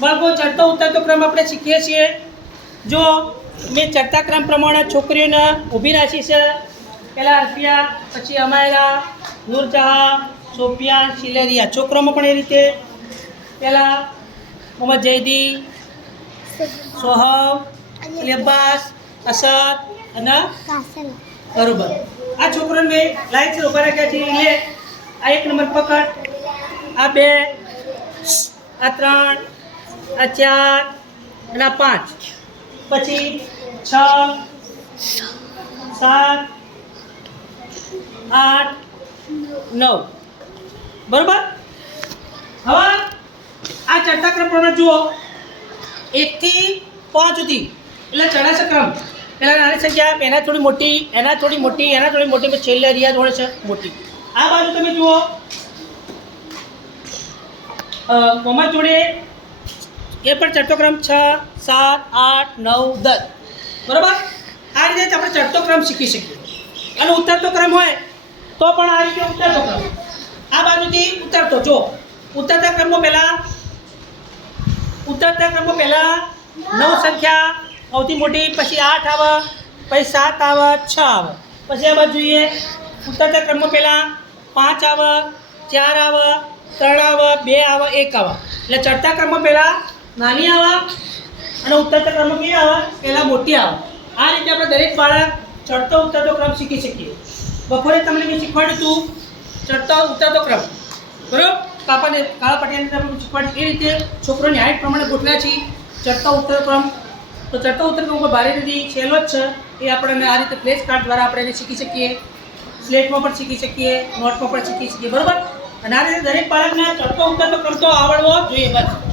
બાળકો ચડતો ઉતરતો ક્રમ આપણે શીખીએ છીએ। જો મેં ચડતા ક્રમ પ્રમાણે છોકરીઓને ઊભી રાખી છે। પહેલાં અર્પિયા, પછી અમાયરા, નૂરજહાં, સોફિયા, શિલેરિયા। છોકરાઓમાં પણ એ રીતે પહેલાં મોહમ્મદ જૈદી, સોહબ, અબ્બાસ, અસદ અને બરોબર। આ છોકરાને મેં લાઈન છે ઊભા રાખ્યા છે। લે આ 1 નંબર પકડ, આ 2, આ 3, આ 4 અને આ 5, પછી 6, 7, 8, 9 બરોબર। હવે આ ચડતા ક્રમ પ્રમાણે જુઓ 1 થી 5 સુધી એટલે ચડાશે ક્રમ। પહેલાં નાની સંખ્યા, એના થોડી મોટી, એના થોડી મોટી, એના થોડી મોટી, પછી છેલ્લે રિયા જોડે છે મોટી। આ બાજુ તમે જુઓ મોહમ્મદ જોડે એ પણ ચડતો ક્રમ 6, 7, 8, 9, 10 બરાબર। આ રીતે આપણે ચડતો ક્રમ શીખી શકીએ। અને ઉતરતો ક્રમ હોય તો પણ આ રીતે ઉતરતો ક્રમ, આ બાજુથી ઉતરતો, જો ઉતરતા ક્રમમાં પહેલાં 9 સંખ્યા સૌથી મોટી, પછી 8 આવે, પછી 7 આવે, 6 આવે, પછી આ બાજુ જોઈએ ઉતરતા ક્રમમાં પહેલાં 5 આવે, 4 આવે, 3 આવે, 2 આવે, 1 આવે। એટલે ચડતા ક્રમમાં પહેલાં નાની આવે અને ઉતરતા ક્રમમાં કેવી આવે, પહેલાં મોટી આવે। આ રીતે આપણે દરેક બાળક ચડતો ઉતરતો ક્રમ શીખી શકીએ। બપોરે તમને મેં શીખવાડ્યું હતું ચડતો ઉતરતો ક્રમ, બરાબર। કાળા પટિયાની આપણે શીખવાડ્યું એ રીતે છોકરોની હાઇટ પ્રમાણે ગોઠવ્યા છીએ ચડતો ઉતરતો ક્રમ। તો ચડતો ઉતરતો કોઈ ભારે નથી, સહેલો જ છે। એ આપણને આ રીતે ફ્લેશ કાર્ડ દ્વારા આપણે એને શીખી શકીએ, સ્લેટમાં પણ શીખી શકીએ, નોટમાં પણ શીખી શકીએ, બરાબર। અને આ રીતે દરેક બાળકને ચડતો ઉતરતો ક્રમ તો આવડવો જોઈએ બસ।